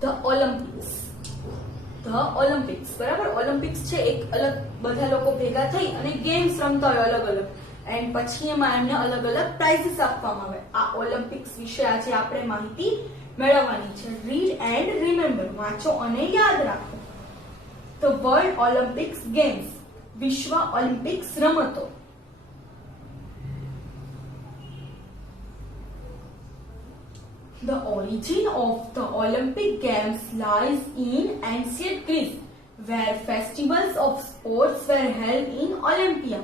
The Olympics બરાબર. Olympics છે એક અલગ બધા લોકો ભેગા થઈ અને ગેમ્સ રમતા હોય અલગ અલગ, એન્ડ પછી એમાં એમને અલગ અલગ પ્રાઇઝીસ આપવામાં આવે. આ ઓલિમ્પિક્સ વિશે આજે આપણે માહિતી મેળવવાની છે. રીડ એન્ડ રિમેમ્બર, વાંચો અને યાદ રાખો. ધ વર્લ્ડ ઓલિમ્પિક્સ ગેમ્સ, વિશ્વ ઓલિમ્પિક્સ રમતો. The origin of the Olympic Games lies in ancient Greece, where festivals of sports were held in Olympia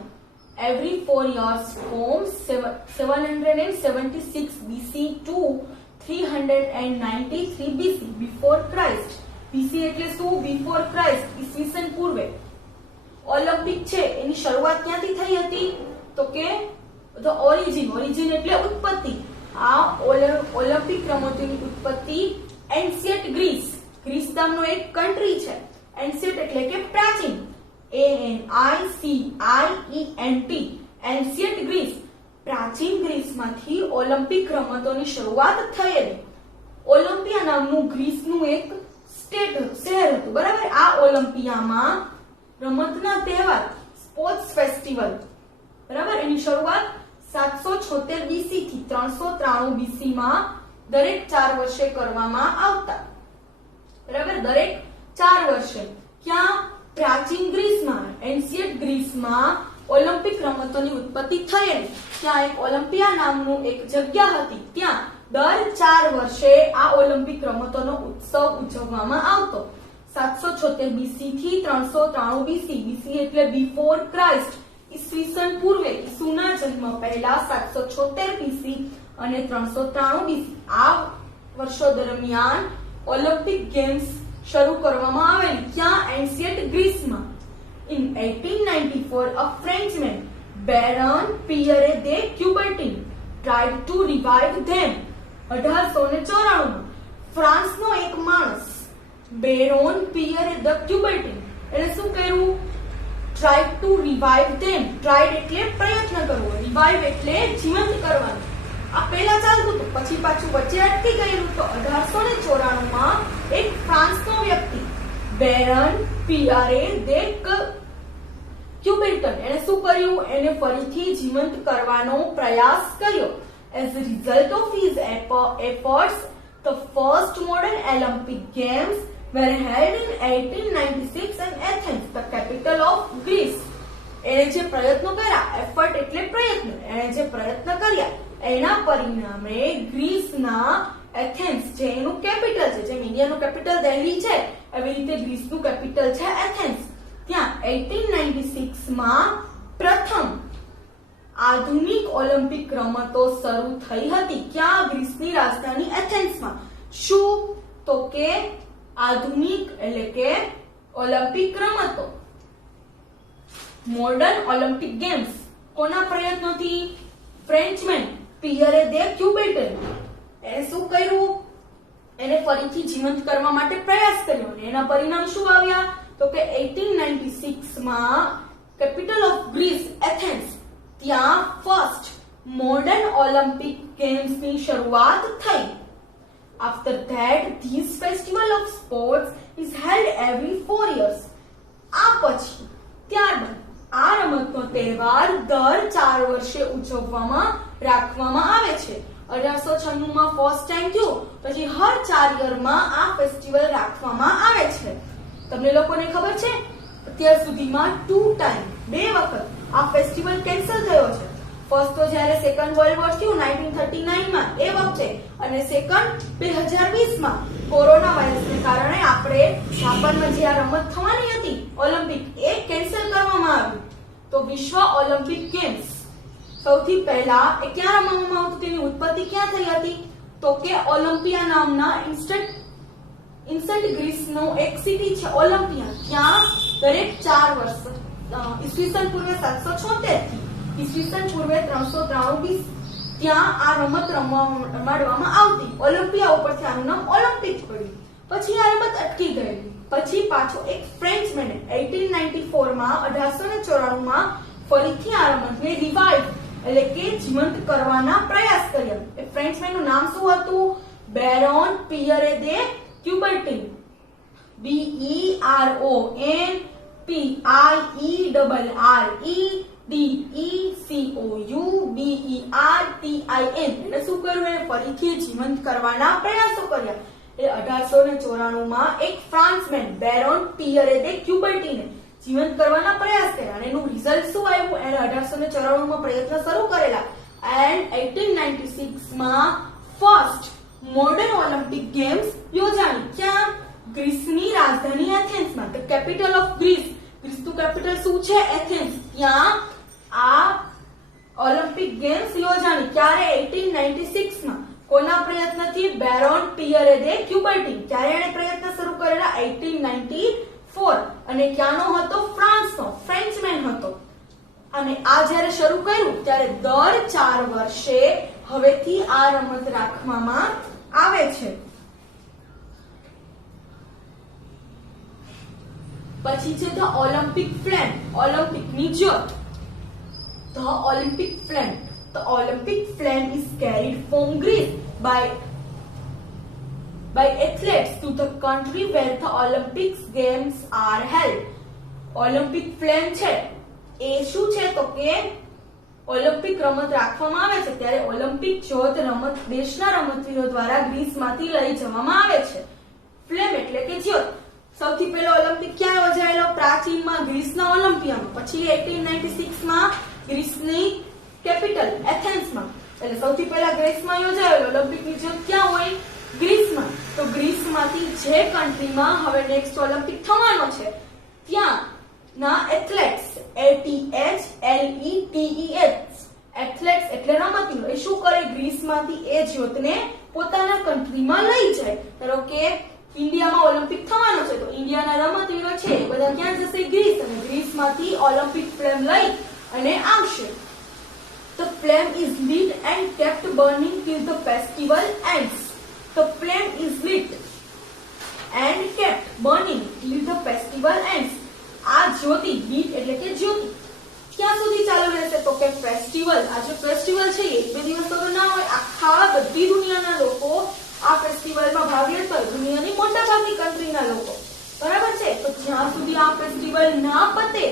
every 4 years from 776 BC to 393 BC before Christ. BC એટલે શું? Before Christ, ઈસવીસન પૂર્વે. Olympic છે એની શરૂઆત ક્યાંથી થઈ હતી? તો કે the origin એટલે ઉત્પત્તિ. આ ઓલિમ્પિક રમતોની ઉત્પત્તિ એન્શિયન્ટ ગ્રીસ નામનો એક કન્ટ્રી છે. એન્શિયન્ટ એટલે કે પ્રાચીન, ANICIENT, એન્શિયન્ટ ગ્રીસ, પ્રાચીન ગ્રીસમાંથી ઓલિમ્પિક રમતોની શરૂઆત થયેલી. ઓલિમ્પિયા નામનું ગ્રીસનું એક શહેર હતું બરાબર. આ ઓલિમ્પિયામાં રમતના તહેવાર, સ્પોર્ટ્સ ફેસ્ટિવલ બરાબર, એની શરૂઆત 776 બીસી થી 393 બીસી માં દરેક 4 વર્ષે કરવામાં આવતા બરાબર. દરેક 4 વર્ષે. ક્યાં? પ્રાચીન ગ્રીસમાં, એન્શિયન્ટ ગ્રીસમાં ઓલિમ્પિક રમતોની ઉત્પત્તિ થયેલી. ત્યાં એક ઓલિમ્પિયા નામનું એક જગ્યા હતી, ત્યાં દર 4 વર્ષે આ ઓલિમ્પિક રમતોનો ઉત્સવ ઉજવવામાં આવતો. 776 બીસી થી 393 બીસી. બીસી એટલે બિફોર ક્રાઇસ્ટ, ઈસવીસન પૂર્વે, ઈસુના જન્મ પહેલા 776 બીસી અને 393 બીસી. આ વર્ષો દરમિયાન ઓલિમ્પિક ગેમ્સ શરૂ કરવામાં આવેલી. ક્યાં? Ancient ગ્રીસમાં. In 1894, a Frenchman, Baron Pierre de Coubertin, tried to revive them. 1894 ફ્રાન્સનો એક માણસ બેરોન પિયરે દ ક્યુબર્ટિન, એને શું કર્યું? Try to revive them. Tried એટલે પ્રયત્ન કરવો, રિવાઇવ એટલે જીવંત કરવાનું. આ પહેલા ચાલતું હતું, પછી પાછું વચ્ચે અટકી ગયેલું. તો 1894 માં એક ફ્રાન્સનો વ્યક્તિ બેરન પિયરે દે ક્યુબર્ટન, એને શું કર્યું? એને ફરીથી જીવંત કરવાનો પ્રયાસ કર્યો. As a result of his efforts, the first modern Olympic Games were held in 1896 in Athens, the capital of Greece. એને જે પ્રયત્નો કર્યા, એફર્ટ એટલે પ્રયત્ન, એને જે પ્રયત્ન કર્યા એના પરિણામે ગ્રીસના એથેન્સ, જે એનું કેપિટલ છે, જેમ ઇન્ડિયાનું કેપિટલ દિલ્હી છે એવી રીતે ગ્રીસનું કેપિટલ છે એથેન્સ, ત્યાં 1896 માં પ્રથમ આધુનિક ઓલિમ્પિક રમતો શરૂ થઈ હતી. ક્યાં? ગ્રીસની રાજધાની એથેન્સમાં. શું? તો કે આધુનિક એટલે કે ઓલિમ્પિક રમતો. મોડર્ન ઓલિમ્પિક ગેમ્સ કોના પ્રયત્નોથી? ફ્રેન્ચમેન પિયરે દે ક્યુબર્ટન, એને શું કર્યું? એને ફરીથી જીવંત કરવા માટે પ્રયાસ કર્યો અને એના પરિણામ શું આવ્યા? તો કે 1896 માં કેપિટલ ઓફ ગ્રીસ એથેન્સ, ત્યાં ફર્સ્ટ મોડર્ન ઓલિમ્પિક ગેમ્સ ની શરૂઆત થઈ. After that, this festival of sports is held every 4 years. આ પછી ત્યારબાદ આ રમતનો તહેવાર દર 4 વર્ષે ઉજવવામાં રાખવામાં આવે છે. 1896 માં ફર્સ્ટ ટાઈમ થયું, પછી હર 4 યરમાં આ ફેસ્ટિવલ રાખવામાં આવે છે. તમને લોકોને ખબર છે અત્યાર સુધીમાં 2 ટાઈમ, 2 વખત આ ફેસ્ટિવલ કેન્સલ થયો છે. ફર્સ્ટ તો જ્યારે સેકન્ડ વર્લ્ડ વોર થયું 1939 માં, એ વખતે, અને સેકન્ડ 2020 માં કોરોના વાયરસને કારણે આપણે જાપાનમાં જે આ રમત થવાની હતી ઓલિમ્પિક, એ કેન્સલ કરવામાં આવ્યું. તો વિશ્વ ઓલિમ્પિક ગેમ્સ સૌથી પહેલા એ ક્યાં રમવામાં આવતું? તેની ઉત્પત્તિ ક્યાં થઈ હતી? તો કે ઓલિમ્પિયા નામના એન્શિયન્ટ ગ્રીસનો એક સિટી છે ઓલિમ્પિયા. ત્યાં દરેક 4 વર્ષ, ઈસવીસન પૂર્વે 776 થી ઈસવીસન પૂર્વે 393 બીસી, ત્યાં આ રમત રમાડવામાં આવતી. ઓલિમ્પિયા ઉપરથી આનું નામ ઓલિમ્પિક પડ્યું. પછી આ રમત અટકી ગઈ. પછી પાછો એક ફ્રેન્ચમેને 1894 માં 1894 માં ફરીથી આ રમતને રિવાઇવ એટલે કે જીવંત કરવાના પ્રયાસ કર્યા. એ ફ્રેન્ચમેનનું નામ શું હતું? બેરોન પિયરે દે ક્યુબર્ટીન. BERONPIERREDECOUBERTIN એટલે શું કર્યું? એને ફરીથી જીવંત કરવાના પ્રયાસો કર્યા. એ 1894 માં એક ફ્રાન્સમેન બેરોન પિયરે દે ક્યુબર્ટીને જીવંત કરવાના પ્રયાસ કર્યા અને એનું રિઝલ્ટ શું આવ્યું? એને 1894 માં પ્રયત્ન શરૂ કરેલા એન્ડ 1896 માં ફર્સ્ટ મોડર્ન ઓલિમ્પિક ગેમ્સ યોજાણી. ક્યાં? ગ્રીસની રાજધાની એથેન્સમાં. The capital of Greece. ગ્રીસનું કેપિટલ શું છે? એથેન્સ. ત્યાં આ ઓલિમ્પિક ગેમ્સ યોજાણી. ક્યારે? 1896 માં. કોના પ્રયત્નથી? બેરોન પિયરે દે ક્યુબર્ટીન. ક્યારે એણે પ્રયત્ન શરૂ કરેલા? 1894. અને ક્યાંનો હતો? ફ્રાન્સનો, ફ્રેન્ચમેન હતો. અને આ જ્યારે શરૂ કર્યું ત્યારે દર 4 વર્ષે હવેથી આ રમત રાખવામાં આવે છે. પછી છે ધ ઓલિમ્પિક ફ્લેમ. ઓલિમ્પિકની જ્યોત. The Olympic flame. The Olympic flame is carried from Greece by athletes to the country where the Olympic games are held. Olympic flame છે એ શું છે? તો કે ઓલિમ્પિક રમત રાખવામાં આવે છે ત્યારે ઓલિમ્પિક જ્યોત રમત દેશના રમતવીરો દ્વારા ગ્રીસમાંથી લઈ જવામાં આવે છે. ફ્લેમ એટલે કે જ્યોત. સૌથી પહેલો ઓલિમ્પિક ક્યાં યોજાયેલો? પ્રાચીનમાં ગ્રીસના ઓલિમ્પિયામાં. પછી 1896 માં ગ્રીસની કેપિટલ એથેન્સમાં. એટલે સૌથી પહેલા ગ્રીસમાં યોજાયેલો ઓલિમ્પિકની જ્યોત ક્યાં હોય? ગ્રીસમાં. તો ગ્રીસમાંથી જે કન્ટ્રીમાં હવે નેક્સ્ટ ઓલિમ્પિક થવાનો છે ત્યાં ના એથ્લેટ્સ ATHLETES એથ્લેટ્સ એટલે રમતવીરો એ શું કરે? ગ્રીસમાંથી એ જ્યોતને પોતાના કન્ટ્રીમાં લઈ જાય. ધારો કે ઇન્ડિયામાં ઓલિમ્પિક થવાનો છે તો ઇન્ડિયાના રમતવીરો છે એ બધા ક્યાં જશે? ગ્રીસ. અને ગ્રીસમાંથી ઓલિમ્પિક ફ્લેમ લઈ અને આવશે. The flame is lit and kept burning till the festival ends. The flame is lit and kept burning till the festival ends. આ જ્યોતિ, lit એટલે કે જ્યોતિ, ક્યાં સુધી ચાલુ રહેશે? તો કે ફેસ્ટિવલ. આ જે ફેસ્ટિવલ છે એ 2 દિવસ તો ના હોય. આખા બધી દુનિયાના લોકો આ ફેસ્ટિવલમાં ભાગ લેતા હોય. દુનિયાની મોટાભાગની કન્ટ્રીના લોકો. બરાબર છે? તો જ્યાં સુધી આ ફેસ્ટિવલ ના પતે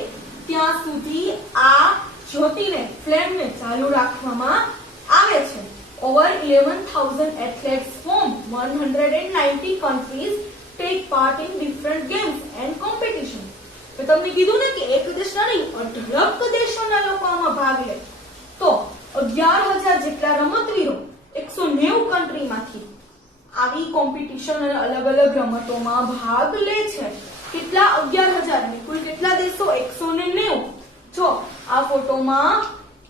ત્યાં સુધી આ જ્યોતિને, ફ્લેમને ચાલુ રાખવામાં આવે છે. Over 11,000 athletes from 190 countries take part in different games and competitions. તો તમને કીધું ને કે એક દેશના નહીં 18 દેશોના લોકો આમાં ભાગ લે. તો 11,000 જેટલા રમતવીરો 190 કન્ટ્રીમાંથી આવી કોમ્પિટિશન અને અલગ અલગ રમતોમાં ભાગ લે છે. કેટલા? 11,000. અને કુલ કેટલા દેશો? 190. જો આ ફોટોમાં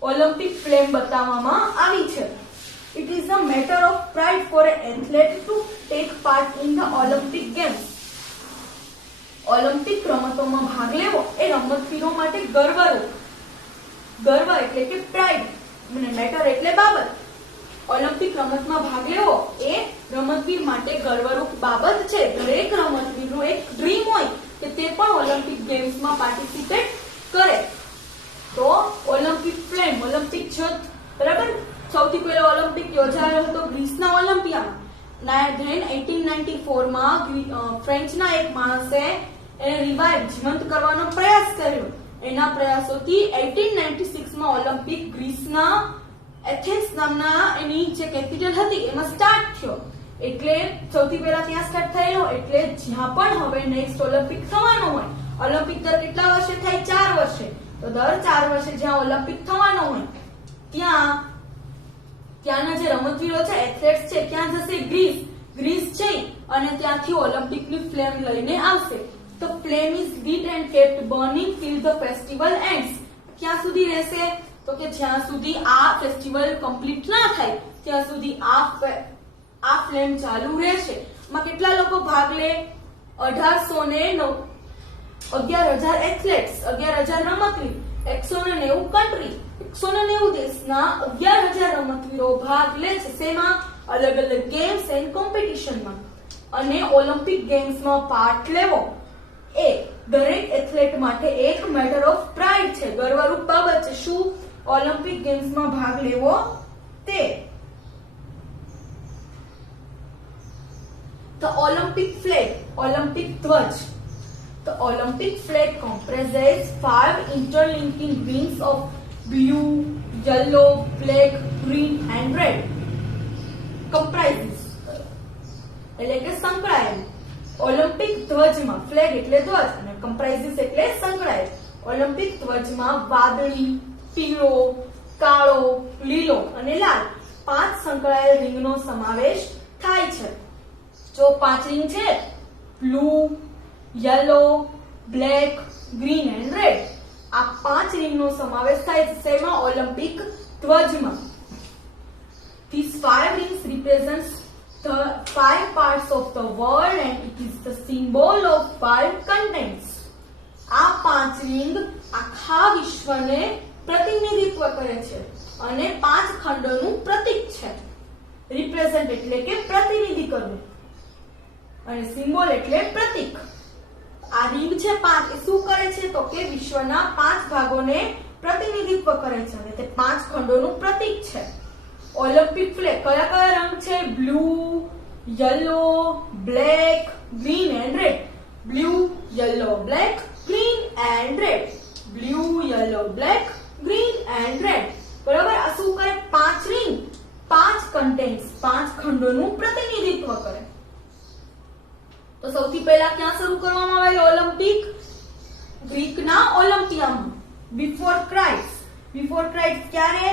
ઓલિમ્પિક ફ્લેમ બતાવવામાં આવી છે. It is a matter of pride for an athlete to take part in the Olympic Games. Olympic રમતોમાં ભાગ લેવો એ રમતવીરો માટે ગર્વરૂપ. ગર્વ એટલે કે પ્રાઇડ અને મેટર એટલે બાબત. ઓલિમ્પિક રમતમાં ભાગ લેવો એ રમતવીર માટે ગર્વરૂપ બાબત છે. દરેક રમતવીરનું એક ડ્રીમ હોય કે તે પણ ઓલિમ્પિક ગેમ્સમાં પાર્ટિસિપેટ કરે. તો ઓલિમ્પિક ફ્લેમ, ઓલિમ્પિક જ્યોત. બરાબર? સૌથી પહેલો ઓલિમ્પિક યોજાયો હતો ગ્રીસના ઓલિમ્પિયામાં. 1894 માં ફ્રેન્ચના એક માણસે એને રિવાઇવ, જીવંત કરવાનો પ્રયાસ કર્યો. એના પ્રયાસોથી 1896 માં ઓલિમ્પિક ગ્રીસના એથેન્સ નામના એની જે કેપિટલ હતી એમાં સ્ટાર્ટ થયો. એટલે સૌથી પહેલા ત્યાં સ્ટાર્ટ થયેલો. એટલે જ્યાં પણ હવે નેક્સ્ટ ઓલિમ્પિક થવાનો હોય, ઓલિમ્પિક દર કેટલા વર્ષે થાય? 4 વર્ષે. તો દર 4 વર્ષે જ્યાં ઓલિમ્પિક થવાનો હોય ત્યાંના જે રમતવીરો છે, એથ્લેટ્સ છે, ક્યાં જશે? ગ્રીસ. ગ્રીસ જઈ અને ત્યાંથી ઓલિમ્પિકની ફ્લેમ લઈને આવશે. The flame is lit and kept burning till the festival ends. ક્યાં સુધી રહેશે? તો કે જ્યાં સુધી આ ફેસ્ટિવલ કમ્પ્લીટ ના થાય ત્યાં સુધી આ ફ્લેમ ચાલુ રહેશે. માં કેટલા લોકો ભાગ લે? 11,000 એથ્લેટ્સ, 11,000 રમતવીર, 190 કન્ટ્રી, 190 દેશના 11,000 રમતવીરો ભાગ લે છે. શેમાં? અલગ અલગ ગેમ્સ એન્ડ કોમ્પિટિશનમાં. અને ઓલિમ્પિક ગેમ્સમાં પાર્ટ લેવો એ દરેક એથ્લેટ માટે એક મેટર ઓફ પ્રાઇડ છે, ગર્વરૂપ બાબત છે. શું? ઓલિમ્પિક ગેમ્સમાં ભાગ લેવો તે. The Olympic flag, Olympic ધ્વજ. The Olympic flag comprises 5 interlinking rings of blue, yellow, black, green and red. Comprises એટલે કે સંકળાયેલ. ઓલિમ્પિક ધ્વજમાં ફ્લેગ એટલે ધ્વજ અને કમ્પ્રાઇઝિસ એટલે સંકળાયેલ. ઓલિમ્પિક ધ્વજમાં વાદળી, પીળો, કાળો, લીલો અને લાલ 5 સંકળાયેલ રિંગનો સમાવેશ થાય છે. જો 5 રિંગ છે blue, yellow, black, green and red. આ 5 રિંગનો સમાવેશ થાય છે શેમાં? Olympic ધ્વજમાં. These 5 rings represents the 5 parts of the world and it is the symbol of 5 continents. આ 5 રિંગ આખા વિશ્વને પ્રતિનિધિત્વ કરે છે અને 5 ખંડોનું પ્રતીક છે. રિપ્રેઝન્ટ એટલે કે પ્રતિનિધિ કરવું અને સિમ્બોલ એટલે પ્રતીક. આ રિંગ છે 5 એ શું કરે છે તો કે વિશ્વના 5 ભાગોને પ્રતિનિધિત્વ કરે છે અને તે 5 ખંડોનું પ્રતીક છે. ઓલિમ્પિક ફ્લેગ કયા કયા રંગ છે? Blue, yellow, black, green and red. Blue, yellow, black, green and red. Blue, yellow, black, green and red. બરાબર. આ શું કરે? 5 રિંગ 5 કન્ટેન્ટ્સ 5 ખંડોનું પ્રતિનિધિત્વ કરે. તો સૌથી પહેલા ક્યાં શરૂ કરવામાં આવેલ? ઓલિમ્પિક ગ્રીકના ઓલિમ્પિયામાં. બિફોર ક્રાઇસ્ટ ક્યારે?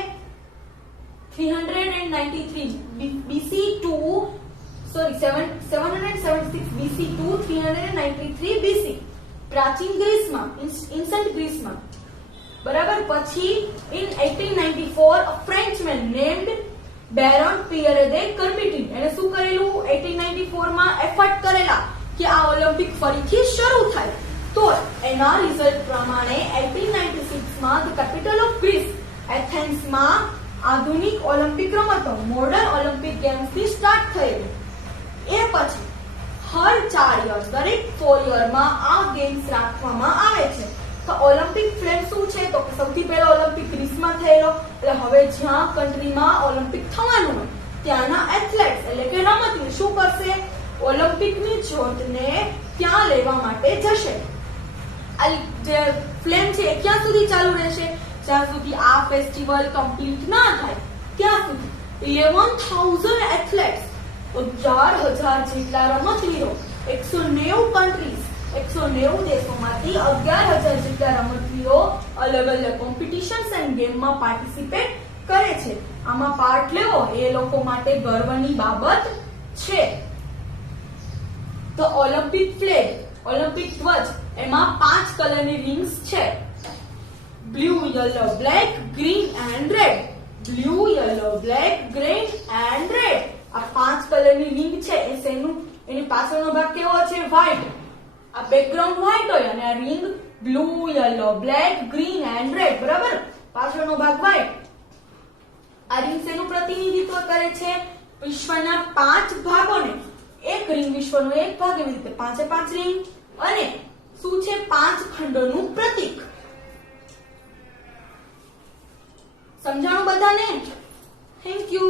776 BC to 393 BC. પ્રાચીન ગ્રીસમાં, એન્શન્ટ ગ્રીસમાં. બરાબર. પછી in 1894 a Frenchman named Baron Pierre de Coubertin એને શું કરેલું? 1894 માં એફર્ટ કરેલા કે આ ઓલિમ્પિક ફરીથી શરૂ થાય. તો એના રિઝલ્ટ પ્રમાણે 1896 માં ધ કેપિટલ ઓફ ગ્રીસ એથેન્સમાં આધુનિક ઓલિમ્પિક રમતો મોડર્ન ઓલિમ્પિક ગેમ્સ ની સ્ટાર્ટ થયેલી. એ પછી હર 4 યર દરેક 4 યરમાં આ ગેમ્સ રાખવામાં આવે છે. તો ઓલિમ્પિક ફ્લેગ શું છે તો સૌથી પહેલા ઓલિમ્પિક ગ્રીસમાં થયેલો. એટલે હવે જ્યાં કન્ટ્રીમાં ઓલિમ્પિક થવાનું હોય ત્યાંના એથ્લેટ્સ એટલે કે રમતવીર શું કરશે? ઓલિમ્પિકની જ્યોતને ત્યાં લેવા માટે જશે. આ જે ફ્લેમ છે એ ક્યાં સુધી ચાલુ રહેશે? જ્યાં સુધી આ ફેસ્ટિવલ કમ્પ્લીટ ના થાય ત્યાં સુધી. 11,000 એથ્લેટ્સ 11,000 જેટલા રમતવીરો 190 કન્ટ્રીઝ 190 દેશોમાંથી 11,000 જેટલા રમતવીરો અલગ અલગ કોમ્પિટિશન્સ એન્ડ ગેમમાં પાર્ટિસિપેટ કરે છે. આમાં પાર્ટ લેવો એ લોકો માટે ગર્વની બાબત છે. તો ઓલિમ્પિક ફ્લેગ ઓલિમ્પિક ધ્વજ એમાં 5 કલરની રિંગ્સ છે. Blue, yellow, black, green and red. Blue, yellow, black, green and red. આ 5 કલરની રિંગ છે એ શેનું? એની પાછળનો ભાગ કેવો છે? વ્હાઈટ. આ બેકગ્રાઉન્ડ વ્હાઈટ હોય અને આ ring blue, yellow, black, green and red. બરાબર. પાછળનો ભાગ વ્હાઈટ. આ રિંગ શેનું પ્રતિનિધિત્વ કરે છે? વિશ્વના 5 ભાગોને. એક રિંગ વિશ્વનો એક ભાગ એવી રીતે 5 રિંગ અને શું છે? 5 ખંડોનું પ્રતીક. સમજાણું બધાને? Thank you.